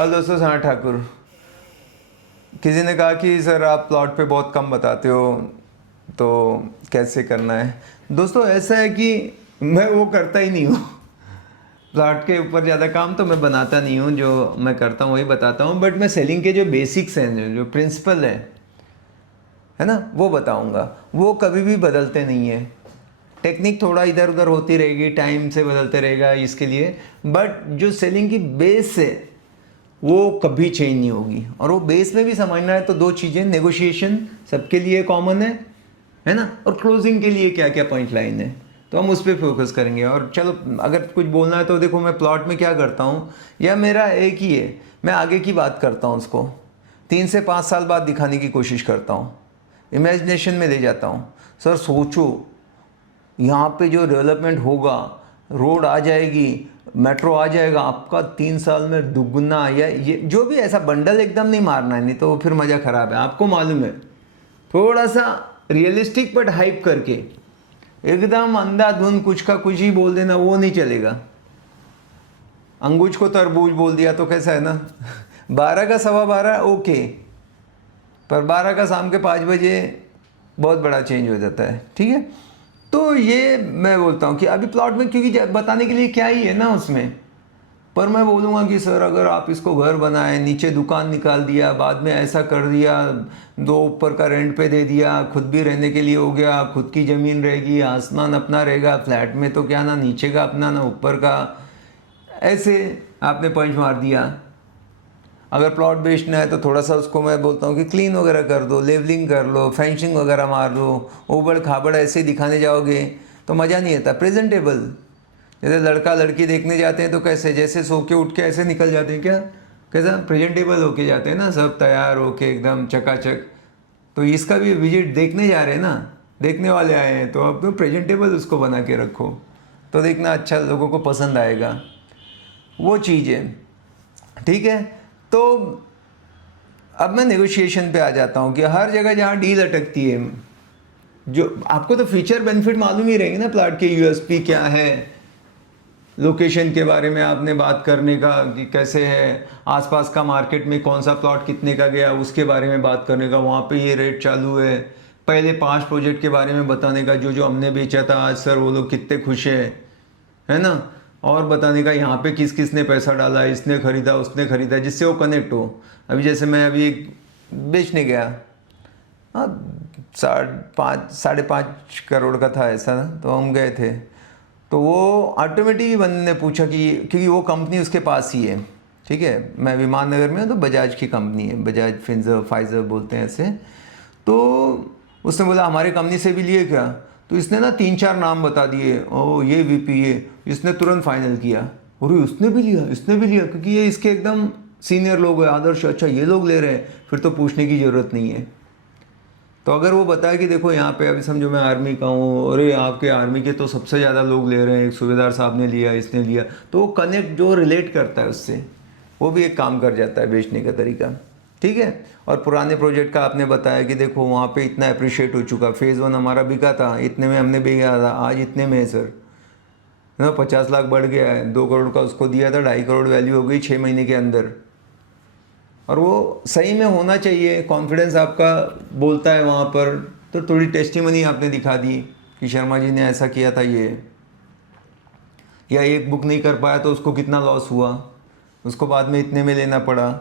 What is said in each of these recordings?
Hello दोस्तों, हाँ ठाकुर। किसी ने कहा कि सर आप प्लॉट पे बहुत कम बताते हो, तो कैसे करना है। दोस्तों ऐसा है कि मैं वो करता ही नहीं हूँ। प्लॉट के ऊपर ज़्यादा काम तो मैं बनाता नहीं हूँ, जो मैं करता हूँ वही बताता हूँ। बट मैं सेलिंग के जो बेसिक्स हैं, जो प्रिंसिपल है ना, वो बताऊँगा। वो कभी भी बदलते नहीं है। टेक्निक थोड़ा इधर उधर होती रहेगी, टाइम से बदलते रहेगा इसके लिए, बट जो सेलिंग की बेस है वो कभी चेंज नहीं होगी। और वो बेस में भी समझना है तो दो चीज़ें, नेगोशिएशन सबके लिए कॉमन है ना, और क्लोजिंग के लिए क्या क्या पॉइंट लाइन है, तो हम उस पर फोकस करेंगे। और चलो अगर कुछ बोलना है तो देखो, मैं प्लॉट में क्या करता हूँ, या मेरा एक ही है, मैं आगे की बात करता हूँ, उसको 3 से 5 साल बाद दिखाने की कोशिश करता हूँ, इमेजिनेशन में ले जाता हूँ। सर सोचो, यहाँ पे जो डेवलपमेंट होगा, रोड आ जाएगी, मेट्रो आ जाएगा, आपका 3 साल में दुगना, या ये जो भी ऐसा बंडल एकदम नहीं मारना है, नहीं तो फिर मज़ा ख़राब है। आपको मालूम है, थोड़ा सा रियलिस्टिक बट हाइप करके, एकदम अंधाधुंध कुछ का कुछ ही बोल देना वो नहीं चलेगा। अंगूर को तरबूज बोल दिया तो कैसा है ना। 12 का 12:15 ओके, पर 12 का शाम के 5 बजे बहुत बड़ा चेंज हो जाता है। ठीक है, तो ये मैं बोलता हूँ कि अभी प्लॉट में, क्योंकि बताने के लिए क्या ही है ना उसमें, पर मैं बोलूँगा कि सर अगर आप इसको घर बनाए, नीचे दुकान निकाल दिया, बाद में ऐसा कर दिया, 2 ऊपर का रेंट पे दे दिया, खुद भी रहने के लिए हो गया, खुद की ज़मीन रहेगी, आसमान अपना रहेगा, फ्लैट में तो क्या, ना नीचे का अपना ना ऊपर का, ऐसे आपने पंच मार दिया। अगर प्लॉट बेचना है तो थोड़ा सा उसको मैं बोलता हूँ कि क्लीन वगैरह कर दो, लेवलिंग कर लो, फेंसिंग वगैरह मार लो। उबड़ खाबड़ ऐसे दिखाने जाओगे तो मज़ा नहीं आता। प्रेजेंटेबल, जैसे लड़का लड़की देखने जाते हैं तो कैसे, जैसे सो के उठ के ऐसे निकल जाते हैं क्या, कैसा प्रेजेंटेबल होके जाते हैं ना, सब तैयार होके एकदम चकाचक। तो इसका भी विजिट देखने जा रहे हैं ना, देखने वाले आए हैं, तो अब तो प्रेजेंटेबल उसको बना के रखो, तो देखना अच्छा, लोगों को पसंद आएगा, वो चीज़ है। ठीक है, तो अब मैं नेगोशिएशन पे आ जाता हूँ कि हर जगह जहाँ डील अटकती है, जो आपको तो फीचर बेनिफिट मालूम ही रहेंगे ना, प्लाट के यूएसपी क्या है, लोकेशन के बारे में आपने बात करने का कि कैसे है, आसपास का मार्केट में कौन सा प्लॉट कितने का गया उसके बारे में बात करने का, वहाँ पे ये रेट चालू है, पहले 5 प्रोजेक्ट के बारे में बताने का, जो जो हमने बेचा था आज सर वो लोग कितने खुश है ना, और बताने का यहाँ पे किस किस ने पैसा डाला, इसने ख़रीदा उसने ख़रीदा, जिससे वो कनेक्ट हो। अभी जैसे मैं अभी एक बेचने गया, हाँ 5.5 करोड़ का था ऐसा ना, तो हम गए थे, तो वो ऑटोमेटिक बंदे ने पूछा कि, क्योंकि वो कंपनी उसके पास ही है, ठीक है, मैं विमान नगर में हूँ, तो बजाज की कंपनी है, बजाज फिंजर फाइजर बोलते हैं ऐसे। तो उसने बोला हमारी कंपनी से भी लिए क्या, तो इसने ना 3-4 नाम बता दिए, ओ ये वीपी, ये इसने तुरंत फाइनल किया, और उसने भी लिया, इसने भी लिया, क्योंकि ये इसके एकदम सीनियर लोग हैं, आदर्श, अच्छा ये लोग ले रहे हैं, फिर तो पूछने की ज़रूरत नहीं है। तो अगर वो बताए कि देखो यहाँ पे, अभी समझो मैं आर्मी का हूँ, अरे आपके आर्मी के तो सबसे ज़्यादा लोग ले रहे हैं, एक सूबेदार साहब ने लिया, इसने लिया, तो वो कनेक्ट जो रिलेट करता है उससे, वो भी एक काम कर जाता है बेचने का तरीका। ठीक है, और पुराने प्रोजेक्ट का आपने बताया कि देखो वहाँ पे इतना अप्रिशिएट हो चुका, फेज़ 1 हमारा बिका था, इतने में हमने बेचा था, आज इतने में है सर, है ना, 50 लाख बढ़ गया है, 2 करोड़ का उसको दिया था, 2.5 करोड़ वैल्यू हो गई 6 महीने के अंदर। और वो सही में होना चाहिए, कॉन्फिडेंस आपका बोलता है वहाँ पर, तो थोड़ी टेस्टिमनी आपने दिखा दी कि शर्मा जी ने ऐसा किया था ये, या एक बुक नहीं कर पाया तो उसको कितना लॉस हुआ, उसको बाद में इतने में लेना पड़ा।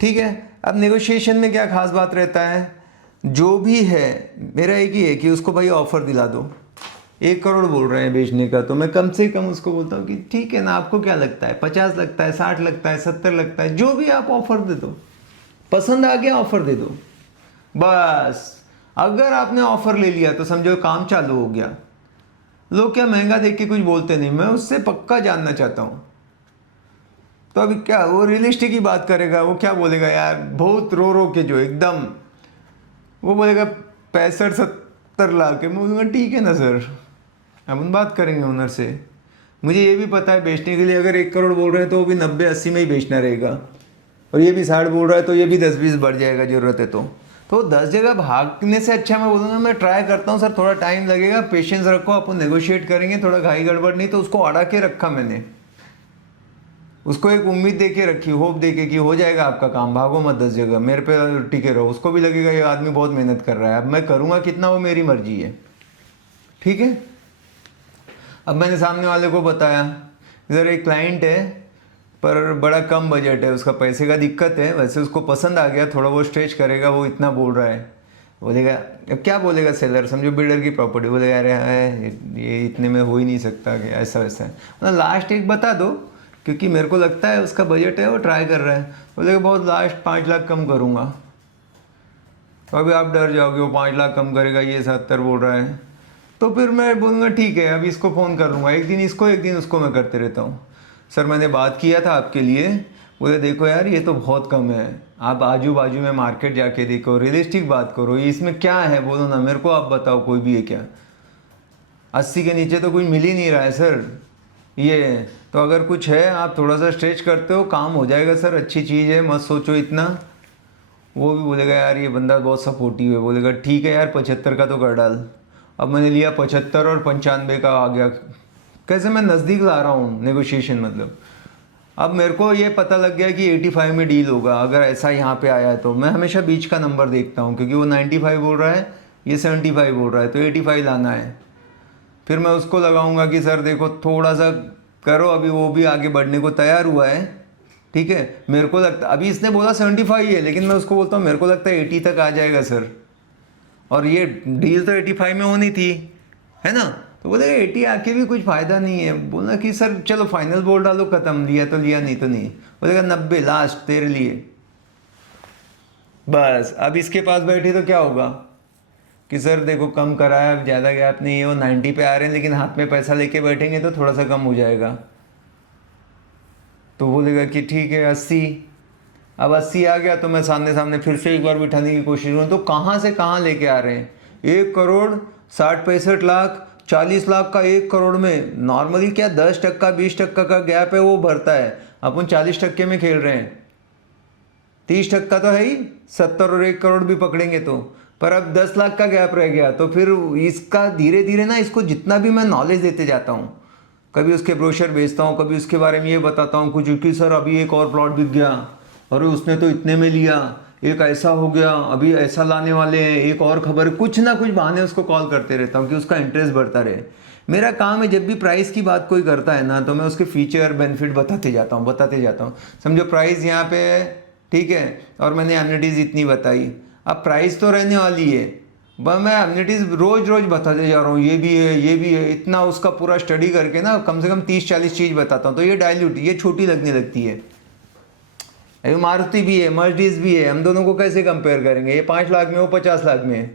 ठीक है, अब नेगोशिएशन में क्या खास बात रहता है, जो भी है मेरा एक ही है कि उसको भाई ऑफ़र दिला दो। 1 करोड़ बोल रहे हैं बेचने का, तो मैं कम से कम उसको बोलता हूँ कि ठीक है ना, आपको क्या लगता है, 50 लगता है, 60 लगता है, 70 लगता है, जो भी आप ऑफ़र दे दो, पसंद आ गया ऑफ़र दे दो बस। अगर आपने ऑफ़र ले लिया तो समझो काम चालू हो गया। लोग क्या महंगा देख के कुछ बोलते नहीं, मैं उससे पक्का जानना चाहता हूँ। तो अभी क्या वो रियलिस्टिक ही बात करेगा, वो क्या बोलेगा यार, बहुत रो रो के जो एकदम, वो बोलेगा 65-70 लाख है, मैं बोलूँगा ठीक है ना सर, हम बात करेंगे ओनर से। मुझे ये भी पता है बेचने के लिए अगर 1 करोड़ बोल रहे हैं तो वो भी 90-80 में ही बेचना रहेगा, और ये भी 60 बोल रहा है तो ये भी 10-20 बढ़ जाएगा ज़रूरत है तो 10 जगह भागने से अच्छा मैं बोलूँगा मैं ट्राई करता हूँ सर, थोड़ा टाइम लगेगा, पेशेंस रखो, अपन नेगोशिएट करेंगे, थोड़ा घाई गड़बड़ नहीं, तो उसको अड़ा के रखा मैंने, उसको एक उम्मीद दे के रखी, होप दे के कि हो जाएगा आपका काम, भागो मत 10 जगह, मेरे पे टिके रहो। उसको भी लगेगा ये आदमी बहुत मेहनत कर रहा है, अब मैं करूँगा कितना वो मेरी मर्जी है। ठीक है। अब मैंने सामने वाले को बताया, इधर एक क्लाइंट है पर बड़ा कम बजट है, उसका पैसे का दिक्कत है, वैसे उसको पसंद आ गया, थोड़ा वो स्ट्रेच करेगा, वो इतना बोल रहा है। बोलेगा, अब क्या बोलेगा सेलर, समझो बिल्डर की प्रॉपर्टी, बोलेगा अरे है ये इतने में हो ही नहीं सकता, कि ऐसा वैसा है। मतलब लास्ट एक बता दो, क्योंकि मेरे को लगता है उसका बजट है, वो ट्राई कर रहा है। बोलेगा बहुत लास्ट 5 लाख कम करूँगा। तो अभी आप डर जाओगे, वो 5 लाख कम करेगा, ये 70 बोल रहा है। तो फिर मैं बोलूँगा ठीक है, अभी इसको फ़ोन कर लूँगा, एक दिन इसको एक दिन उसको मैं करते रहता हूँ। सर मैंने बात किया था आपके लिए। बोले देखो यार ये तो बहुत कम है, आप आजू बाजू में मार्केट जाके देखो, रियलिस्टिक बात करो, ये इसमें क्या है बोलो ना मेरे को, आप बताओ कोई भी है क्या। 80 के नीचे तो कुछ मिल ही नहीं रहा है सर ये। तो अगर कुछ है आप थोड़ा सा स्ट्रेच करते हो, काम हो जाएगा सर, अच्छी चीज़ है, मत सोचो इतना। वो भी बोलेगा यार ये बंदा बहुत सपोर्टिव है। बोलेगा ठीक है यार 75 का तो कर डाल। अब मैंने लिया 75 और 95 का आ गया। कैसे मैं नज़दीक ला रहा हूँ नेगोशिएशन, मतलब अब मेरे को ये पता लग गया कि 85 में डील होगा अगर ऐसा यहाँ पे आया है। तो मैं हमेशा बीच का नंबर देखता हूँ, क्योंकि वो 95 बोल रहा है, ये 75 बोल रहा है, तो 85 लाना है। फिर मैं उसको लगाऊंगा कि सर देखो थोड़ा सा करो, अभी वो भी आगे बढ़ने को तैयार हुआ है। ठीक है, मेरे को लगता अभी इसने बोला 75 है, लेकिन मैं उसको बोलता हूँ मेरे को लगता है 80 तक आ जाएगा सर, और ये डील तो 85 में होनी थी, है ना। तो बोलेगा 80 आके भी कुछ फ़ायदा नहीं है। बोला कि सर चलो फाइनल बोल डालो, ख़त्म, लिया तो लिया नहीं तो नहीं। बोलेगा 90 लास्ट तेरे लिए। बस अब इसके पास बैठे तो क्या होगा कि सर देखो कम कराया, ज़्यादा गैप नहीं है, वो 90 पे आ रहे हैं, लेकिन हाथ में पैसा लेके बैठेंगे तो थोड़ा सा कम हो जाएगा। तो बोलेगा कि ठीक है 80। अब 80 आ गया तो मैं सामने सामने फिर से एक बार बिठाने की कोशिश करूँ, तो कहाँ से कहाँ लेके आ रहे हैं। 1 करोड़ 60-65 लाख, 40 लाख का 1 करोड़ में नॉर्मली क्या 10% 20% का गैप है वो भरता है, अपन 40% में खेल रहे हैं। 30% तो है ही, 70 और 1 करोड़ भी पकड़ेंगे तो। पर अब 10 लाख का गैप रह गया, तो फिर इसका धीरे धीरे ना, इसको जितना भी मैं नॉलेज देते जाता हूँ, कभी उसके ब्रोशर बेचता हूँ, कभी उसके बारे में ये बताता हूँ कुछ कि सर अभी एक और प्लॉट बिक गया, अरे उसने तो इतने में लिया, एक ऐसा हो गया, अभी ऐसा लाने वाले हैं, एक और खबर, कुछ ना कुछ बहाने उसको कॉल करते रहता हूँ कि उसका इंटरेस्ट बढ़ता रहे। मेरा काम है जब भी प्राइस की बात कोई करता है ना, तो मैं उसके फीचर बेनिफिट बताते जाता हूँ। समझो प्राइस यहाँ पे है, ठीक है, और मैंने एमिनिटीज़ इतनी बताई, अब प्राइस तो रहने वाली है, बस मैं एमिनिटीज़ रोज़ रोज़ बताते जा रहा हूँ, ये भी है ये भी है, इतना उसका पूरा स्टडी करके ना कम से कम 30-40 चीज़ बताता हूँ। तो ये डाइल्यूट, ये छोटी लगने लगती है। अभी मारुति भी है, मर्सिडीज भी है, हम दोनों को कैसे कंपेयर करेंगे, ये 5 लाख में, वो 50 लाख में है।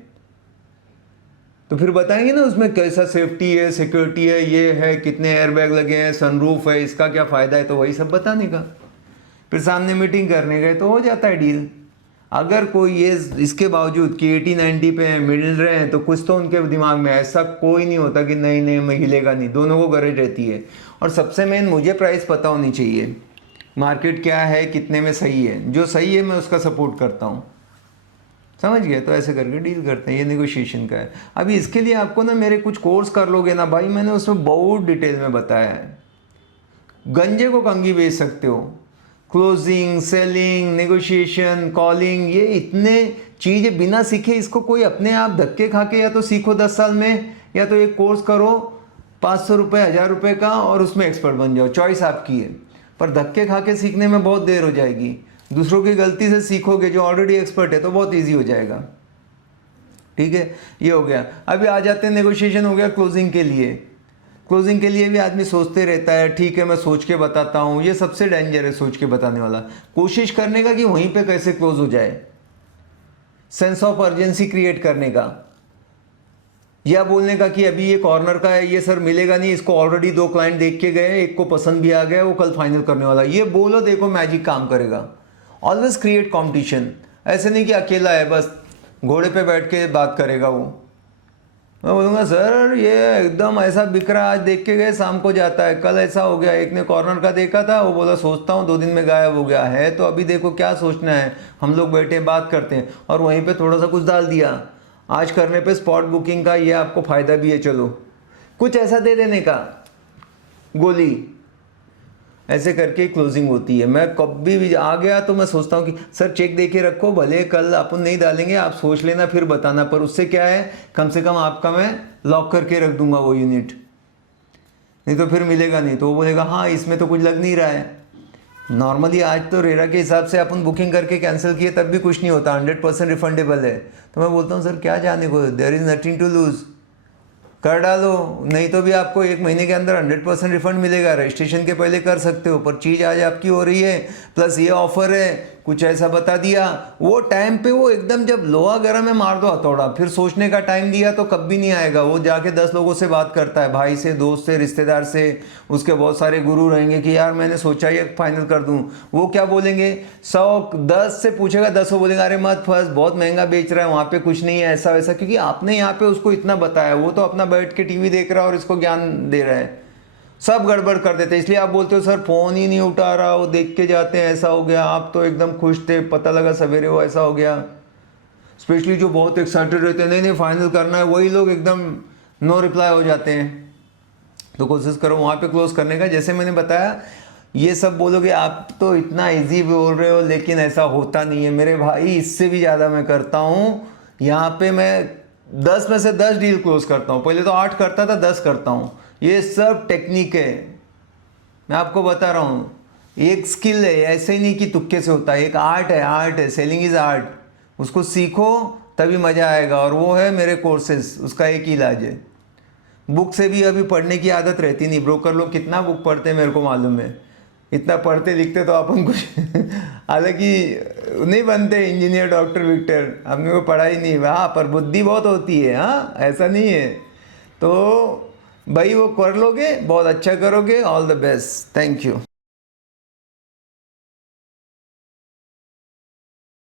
तो फिर बताएंगे ना उसमें कैसा सेफ्टी है, सिक्योरिटी है, ये है, कितने एयरबैग लगे हैं, सनरूफ है, इसका क्या फ़ायदा है, तो वही सब बताने का। फिर सामने मीटिंग करने गए तो हो जाता है डील। अगर कोई ये इसके बावजूद कि 80-90 पे मिल रहे हैं, तो कुछ तो उनके दिमाग में, ऐसा कोई नहीं होता कि नहीं नहीं मैं हिलेगा नहीं, दोनों को गरज रहती है। और सबसे मेन मुझे प्राइस पता होनी चाहिए, मार्केट क्या है, कितने में सही है, जो सही है मैं उसका सपोर्ट करता हूँ, समझ गए। तो ऐसे करके डील करते हैं, ये नेगोशिएशन का है। अभी इसके लिए आपको ना मेरे कुछ कोर्स कर लोगे ना भाई, मैंने उसमें बहुत डिटेल में बताया है। गंजे को कंघी बेच सकते हो, क्लोजिंग, सेलिंग, नेगोशिएशन, कॉलिंग, ये इतने चीज़ें बिना सीखे, इसको कोई अपने आप धक्के खा के या तो सीखो 10 साल में, या तो एक कोर्स करो 500 रुपये 1000 रुपये का और उसमें एक्सपर्ट बन जाओ, चॉइस आपकी है। पर धक्के खा के सीखने में बहुत देर हो जाएगी। दूसरों की गलती से सीखोगे जो ऑलरेडी एक्सपर्ट है तो बहुत ईजी हो जाएगा। ठीक है, ये हो गया। अभी आ जाते हैं, नेगोशिएशन हो गया। क्लोजिंग के लिए, क्लोजिंग के लिए भी आदमी सोचते रहता है, ठीक है मैं सोच के बताता हूँ, ये सबसे डेंजर है सोच के बताने वाला। कोशिश करने का कि वहीं पे कैसे क्लोज हो जाए, सेंस ऑफ अर्जेंसी क्रिएट करने का, या बोलने का कि अभी ये कॉर्नर का है, ये सर मिलेगा नहीं, इसको ऑलरेडी 2 क्लाइंट देख के गए, एक को पसंद भी आ गया, वो कल फाइनल करने वाला, ये बोलो, देखो मैजिक काम करेगा। ऑलवेज क्रिएट कॉम्पिटिशन, ऐसे नहीं कि अकेला है बस घोड़े पे बैठ के बात करेगा वो। मैं बोलूँगा सर ये एकदम ऐसा बिक रहा, आज देख के गए शाम को जाता है, कल ऐसा हो गया, एक ने कॉर्नर का देखा था, वो बोला सोचता हूँ 2 दिन में गायब हो गया है, तो अभी देखो क्या सोचना है, हम लोग बैठे बात करते हैं, और वहीं पे थोड़ा सा कुछ डाल दिया, आज करने पे स्पॉट बुकिंग का ये आपको फ़ायदा भी है, चलो कुछ ऐसा दे देने का गोली। ऐसे करके क्लोजिंग होती है। मैं कभी भी आ गया तो मैं सोचता हूँ कि सर चेक दे के रखो, भले कल अपन नहीं डालेंगे, आप सोच लेना फिर बताना, पर उससे क्या है, कम से कम आपका मैं लॉक करके रख दूंगा वो यूनिट, नहीं तो फिर मिलेगा नहीं, तो वो बोलेगा हाँ इसमें तो कुछ लग नहीं रहा है। नॉर्मली आज तो रेरा के हिसाब से अपन बुकिंग करके कैंसिल किए तब भी कुछ नहीं होता, 100% रिफंडेबल है। तो मैं बोलता हूँ सर क्या जाने को, there is nothing to lose, कर डालो, नहीं तो भी आपको 1 महीने के अंदर 100% रिफंड मिलेगा, रजिस्ट्रेशन के पहले कर सकते हो। पर चीज़ आज आपकी हो रही है, प्लस ये ऑफर है, कुछ ऐसा बता दिया, वो टाइम पे वो एकदम जब लोहा गर्म है मार दो हथौड़ा, फिर सोचने का टाइम दिया तो कभी नहीं आएगा। वो जाके 10 लोगों से बात करता है, भाई से, दोस्त से, रिश्तेदार से, उसके बहुत सारे गुरु रहेंगे कि यार मैंने सोचा ये फाइनल कर दूं। वो क्या बोलेंगे, 10 से पूछेगा, 10 वो बोलेगा अरे मत फंस, बहुत महंगा बेच रहा है, वहाँ पे कुछ नहीं है ऐसा वैसा, क्योंकि आपने यहाँ पे उसको इतना बताया, वो तो अपना बैठ के टीवी देख रहा है और इसको ज्ञान दे रहा है, सब गड़बड़ कर देते हैं। इसलिए आप बोलते हो सर फ़ोन ही नहीं उठा रहा, वो देख के जाते हैं ऐसा हो गया, आप तो एकदम खुश थे, पता लगा सवेरे वो ऐसा हो गया। स्पेशली जो बहुत एक्साइटेड रहते हैं, नहीं नहीं फाइनल करना है, वही लोग एकदम नो रिप्लाई हो जाते हैं। तो कोशिश करो वहाँ पे क्लोज करने का। जैसे मैंने बताया, ये सब बोलोगे आप तो इतना इजी बोल रहे हो, लेकिन ऐसा होता नहीं है मेरे भाई, इससे भी ज़्यादा मैं करता हूँ। यहाँ पे मैं 10 में से 10 डील क्लोज करता हूँ, पहले तो 8 करता था, 10 करता हूँ। ये सब टेक्निक है, मैं आपको बता रहा हूँ, एक स्किल है, ऐसे ही नहीं कि तुक्के से होता है, एक आर्ट है, आर्ट है, सेलिंग इज़ आर्ट, उसको सीखो तभी मज़ा आएगा। और वो है मेरे कोर्सेज, उसका एक ही इलाज है। बुक से भी अभी पढ़ने की आदत रहती नहीं, ब्रोकर लोग कितना बुक पढ़ते हैं मेरे को मालूम है, इतना पढ़ते लिखते तो अपन कुछ हालांकि नहीं बनते इंजीनियर, डॉक्टर, विक्टर, हमने को पढ़ा ही नहीं, हाँ पर बुद्धि बहुत होती है, हाँ ऐसा नहीं है। तो भाई वो कर लोगे, बहुत अच्छा करोगे, all the best, thank you.